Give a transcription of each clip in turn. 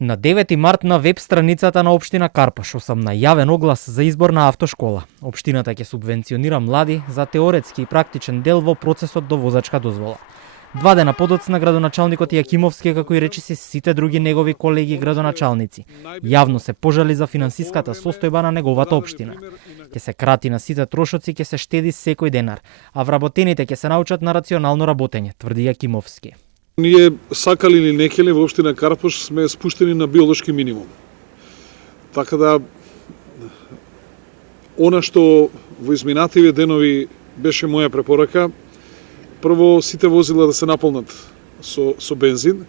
На 9 март на веб страницата на општина Карпаш сам најавен оглас за избор на автошкола. Општината ќе субвенционира млади за теоретски и практичен дел во процесот до возачка дозвола. 2 дена подоцна градоначалникот Јакимовски, како и речиси сите други негови колеги градоначалници, јавно се пожали за финансиската состојба на неговата општина. Ќе се крати на сите трошоци, ќе се штеди секој денар, а вработените ќе се научат на рационално работење, тврди Јакимовски. Ние, сакали или некеле, во општина Карпаш сме спуштени на биолошки минимум. Така да, она што во изминативе денови беше моја препорака, прво сите возила да се наполнат со бензин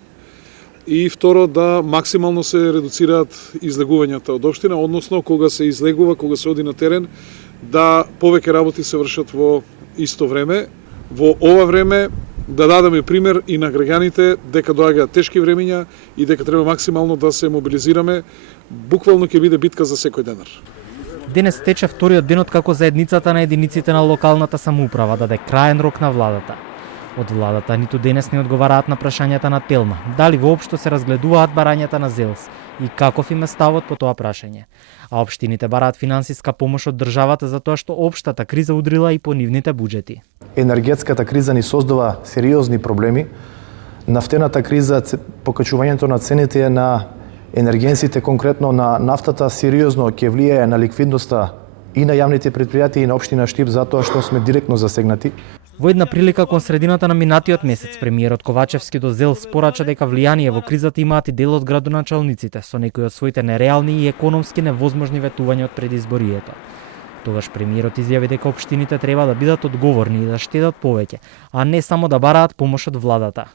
и второ да максимално се редуцираат излегувањата од општина, односно кога се излегува, кога се оди на терен, да повеќе работи се вршат во исто време. Во ова време да дадеме пример и на граѓаните дека доаѓаат тешки времиња и дека треба максимално да се мобилизираме. Буквално ќе биде битка за секој денар. Денес тече вториот ден од како заедницата на единиците на локалната самоуправа даде краен рок на владата. Од владата ниту денес не одговараат на прашањата на Телма, дали воопшто се разгледуваат барањата на ЗЕЛС и каков им е ставот по тоа прашање. А општините бараат финансиска помош од државата за тоа што општата криза удрила и по нивните буџети. Енергетската криза ни создава сериозни проблеми. Нафтената криза, покачувањето на цените на енергенсите, конкретно на нафтата, сериозно ќе влијае на ликвидноста и на јавните предпријатија и на општина Штип, затоа што сме директно засегнати. Во една прилика кон средината на минатиот месец, премиерот Ковачевски до ЗЕЛС порача дека влијание во кризата имаат и дел од градоначалниците со некои од своите нереални и економски невозможни ветувања од предизборието. Тогаш премиерот изјави дека општините треба да бидат одговорни и да штедат повеќе, а не само да бараат помош од владата.